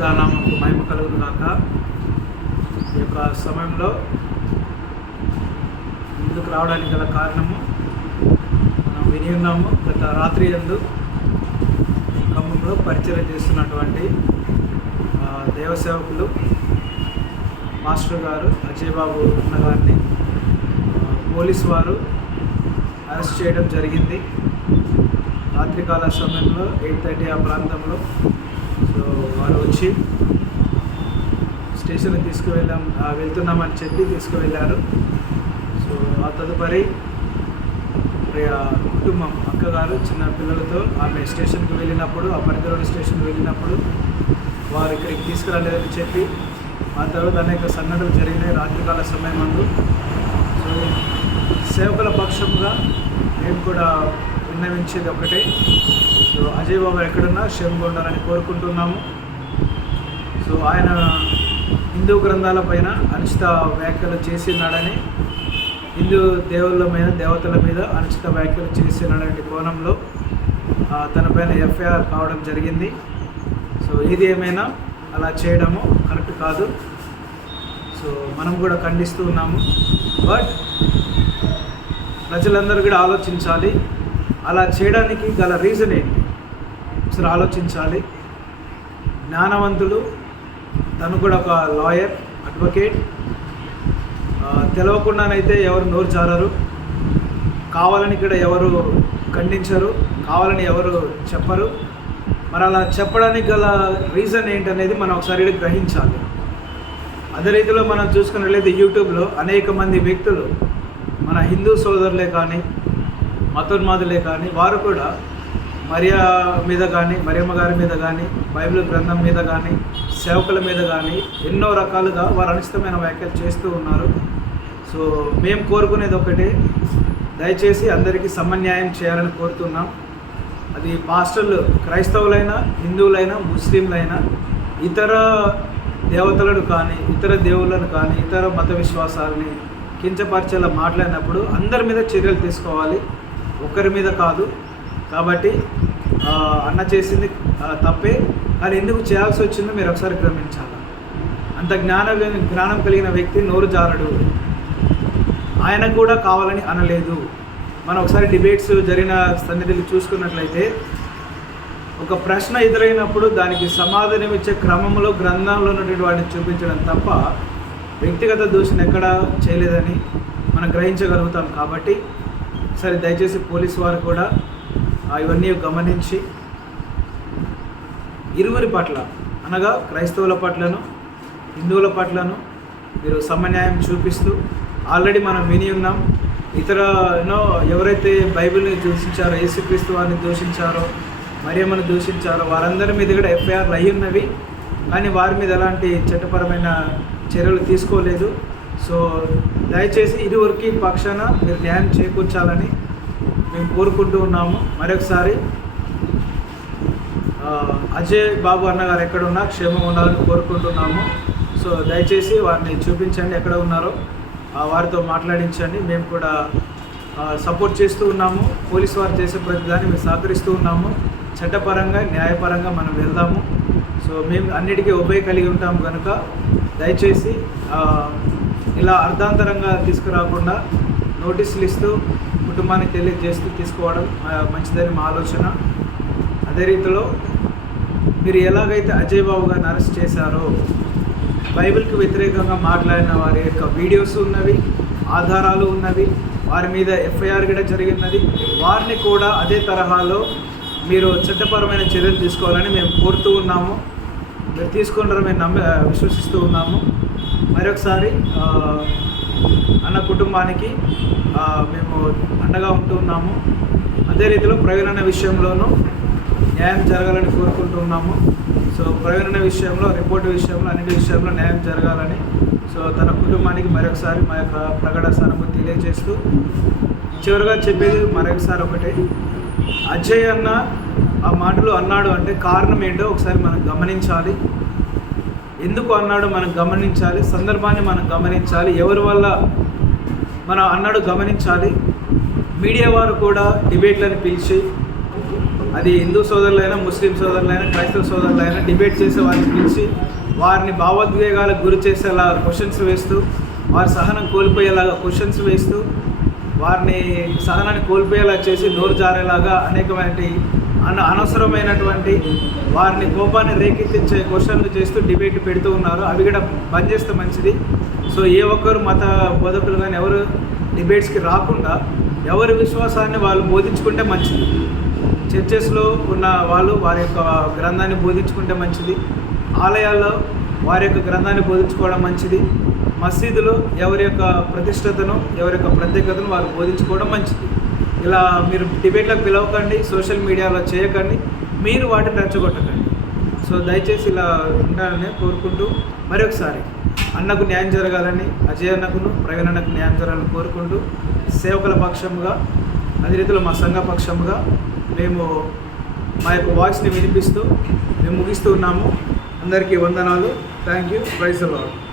పరిశుద్ధ నామముకు మహిమ కలుగును గాక. ఈ యొక్క సమయంలో ముందుకు రావడానికి గల కారణము మనం విని ఉన్నాము. గత రాత్రి యందు ఖమ్మంలో పరిచయం చేస్తున్నటువంటి దేవ సేవకులు మాస్టర్ గారు అజయ్ బాబు అన్న గారిని పోలీసు వారు అరెస్ట్ చేయడం జరిగింది. రాత్రికాల సమయంలో 8:30 ఆ ప్రాంతంలో. సో వారు వచ్చి స్టేషన్కి వెళ్తున్నామని చెప్పి తీసుకువెళ్ళారు. సో ఆ తదుపరి కుటుంబం అక్కగారు చిన్న పిల్లలతో ఆమె స్టేషన్కి వెళ్ళినప్పుడు, ఆ పరిధిలోని స్టేషన్కి వెళ్ళినప్పుడు వారు ఇక్కడికి తీసుకురాలేదని చెప్పి ఆ తర్వాత అనేక సంఘటనలు జరిగినాయి రాత్రికాల సమయమందు. సో సేవకుల పక్షంగా మేము కూడా విన్నవించేది ఒకటే, సో అజయ్ బాబు ఎక్కడున్నా క్షేమంగా ఉండాలని కోరుకుంటున్నాము. సో ఆయన హిందూ గ్రంథాల పైన అనుచిత వ్యాఖ్యలు చేసినాడని, హిందూ దేవుళ్ళ మీద దేవతల మీద అనుచిత వ్యాఖ్యలు చేసినాడనే కోణంలో తన పైన ఎఫ్ఐఆర్ కావడం జరిగింది. సో ఇది ఏమైనా అలా చేయడము కరెక్ట్ కాదు. సో మనం కూడా ఖండిస్తూ ఉన్నాము. బట్ ప్రజలందరూ కూడా ఆలోచించాలి, అలా చేయడానికి గల రీజన్ ఏంటి ఒకసారి ఆలోచించాలి. జ్ఞానవంతులు, తను కూడా ఒక లాయర్, అడ్వకేట్, తెలవకుండానైతే ఎవరు నోరు జారరు, కావాలని కూడా ఎవరు ఖండించరు, కావాలని ఎవరు చెప్పరు. మరి అలా చెప్పడానికి గల రీజన్ ఏంటనేది మనం ఒకసారి గ్రహించాలి. అదే రీతిలో మనం చూసుకున్నట్లయితే యూట్యూబ్లో అనేక మంది వ్యక్తులు, మన హిందూ సోదరులే కానీ మతోన్మాదులే కానీ, వారు కూడా మరియా మీద కానీ, మరియమ్మ గారి మీద కానీ, బైబిల్ గ్రంథం మీద కానీ, సేవకుల మీద కానీ ఎన్నో రకాలుగా వారు అనుచితమైన వ్యాఖ్యలు చేస్తూ ఉన్నారు. సో మేము కోరుకునేది ఒకటే, దయచేసి అందరికీ సమన్యాయం చేయాలని కోరుతున్నాం. అది పాస్టర్లు క్రైస్తవులైనా, హిందువులైనా, ముస్లింలైనా, ఇతర దేవతలను కానీ, ఇతర దేవుళ్ళను కానీ, ఇతర మత విశ్వాసాలని కించపరిచేలా మాట్లాడినప్పుడు అందరి మీద చర్యలు తీసుకోవాలి, ఒకరి మీద కాదు. కాబట్టి అన్న చేసింది తప్పే, కానీ ఎందుకు చేయాల్సి వచ్చిందో మీరు ఒకసారి గమనించాలి. అంత జ్ఞానం కలిగిన వ్యక్తి నోరు జారడు, ఆయన కూడా కావాలని అనలేదు. మనం ఒకసారి డిబేట్స్ జరిగిన సన్నిధులు చూసుకున్నట్లయితే ఒక ప్రశ్న ఎదురైనప్పుడు దానికి సమాధానం ఇచ్చే క్రమంలో గ్రంథంలో ఉన్నటువంటి వాటిని చూపించడం తప్ప వ్యక్తిగత దూషణ ఎక్కడా చేయలేదని మనం గ్రహించగలుగుతాం. కాబట్టి సరే, దయచేసి పోలీసు వారు కూడా ఇవన్నీ గమనించి ఇరువురి పట్ల, అనగా క్రైస్తవుల పట్లను, హిందువుల పట్లను మీరు సమన్యాయం చూపిస్తూ, ఆల్రెడీ మనం విని ఉన్నాం, ఇతర ఎవరైతే బైబిల్ని దూషించారో, యేసుక్రీస్తు వారిని దూషించారో, మరియమ్మను దూషించారో వారందరి మీద కూడా ఎఫ్ఐఆర్లు అయ్యి ఉన్నవి. కానీ వారి మీద ఎలాంటి చట్టపరమైన చర్యలు తీసుకోలేదు. సో దయచేసి ఇరువురికి పక్షాన మీరు న్యాయం చేకూర్చాలని మేము కోరుకుంటూ ఉన్నాము. మరొకసారి అజయ్ బాబు అన్నగారు ఎక్కడున్నా క్షేమంగా ఉండాలని కోరుకుంటున్నాము. సో దయచేసి వారిని చూపించండి, ఎక్కడ ఉన్నారో వారితో మాట్లాడించండి. మేము కూడా సపోర్ట్ చేస్తూ ఉన్నాము. పోలీసు వారు చేసే ప్రతిదాన్ని మేము సహకరిస్తూ ఉన్నాము. చట్టపరంగా, న్యాయపరంగా మనం వెళ్దాము. సో మేము అన్నిటికీ ఉభయ కలిగి ఉంటాము కనుక దయచేసి ఇలా అర్ధాంతరంగా తీసుకురాకుండా నోటీసులు ఇస్తూ కుటుంబానికి తెలియజేస్తూ తీసుకోవడం మంచిదని మా ఆలోచన. అదే రీతిలో మీరు ఎలాగైతే అజయ్ బాబు గారిని అరెస్ట్ చేశారో, బైబిల్కి వ్యతిరేకంగా మాట్లాడిన వారి యొక్క వీడియోస్ ఉన్నవి, ఆధారాలు ఉన్నవి, వారి మీద ఎఫ్ఐఆర్ కూడా జరిగినది, వారిని కూడా అదే తరహాలో మీరు చట్టపరమైన చర్యలు తీసుకోవాలని మేము కోరుతూ ఉన్నాము. మీరు తీసుకుంటారని మేము విశ్వసిస్తూ ఉన్నాము. మరొకసారి అన్న కుటుంబానికి మేము అండగా ఉంటూ ఉన్నాము. అదే రీతిలో ప్రవీణ విషయంలోనూ న్యాయం జరగాలని కోరుకుంటున్నాము. సో ప్రవీణ విషయంలో, రిపోర్టు విషయంలో, అన్నిటి విషయంలో న్యాయం జరగాలని సో తన కుటుంబానికి మరొకసారి మా యొక్క ప్రగాఢ సానుభూతి తెలియజేస్తూ, చివరిగా చెప్పేది మరొకసారి ఒకటే, అజయ్ అన్న ఆ మాటలు అన్నాడు అంటే కారణం ఏంటో ఒకసారి మనం గమనించాలి. ఎందుకు అన్నాడో మనం గమనించాలి, సందర్భాన్ని మనం గమనించాలి, ఎవరి వల్ల మన అన్నాడు గమనించాలి. మీడియా వారు కూడా డిబేట్లను పిలిచి అది హిందూ సోదరులైనా, ముస్లిం సోదరులైనా, క్రైస్తవ సోదరులైనా డిబేట్ చేసే వారిని పిలిచి వారిని భావోద్వేగాలకు గురి చేసేలా క్వశ్చన్స్ వేస్తూ, వారి సహనం కోల్పోయేలాగా క్వశ్చన్స్ వేస్తూ, వారిని సహనాన్ని కోల్పోయేలా చేసి నోరు జారేలాగా అనేకమైన అనవసరమైనటువంటి వారిని కోపాన్ని రేకెత్తించే క్వశ్చన్లు చేస్తూ డిబేట్ పెడుతూ ఉన్నారు. అవి కూడా బంద్ చేస్తే మంచిది. సో ఏ ఒక్కరు మత బోధకులు కానీ ఎవరు డిబేట్స్కి రాకుండా ఎవరి విశ్వాసాన్ని వాళ్ళు బోధించుకుంటే మంచిది. చర్చెస్లో ఉన్న వాళ్ళు వారి యొక్క గ్రంథాన్ని బోధించుకుంటే మంచిది. ఆలయాల్లో వారి యొక్క గ్రంథాన్ని బోధించుకోవడం మంచిది. మసీదులో ఎవరి యొక్క ప్రతిష్టతను, ఎవరి యొక్క ప్రత్యేకతను వారు బోధించుకోవడం మంచిది. ఇలా మీరు డిబేట్లకు పిలవకండి, సోషల్ మీడియాలో చేయకండి, మీరు వాటిని రెచ్చగొట్టకండి. సో దయచేసి ఇలా ఉండాలని కోరుకుంటూ మరొకసారి అన్నకు న్యాయం జరగాలని, అజయ్ అన్నకును ప్రవీణ్ అన్నకు న్యాయం జరగాలని కోరుకుంటూ సేవకుల పక్షముగా, అదే రీతిలో మా సంఘ పక్షముగా మేము మా యొక్క వాయిస్ని వినిపిస్తూ మేము ముగిస్తూ ఉన్నాము. అందరికీ వందనాలు. Thank you. Praise the lord.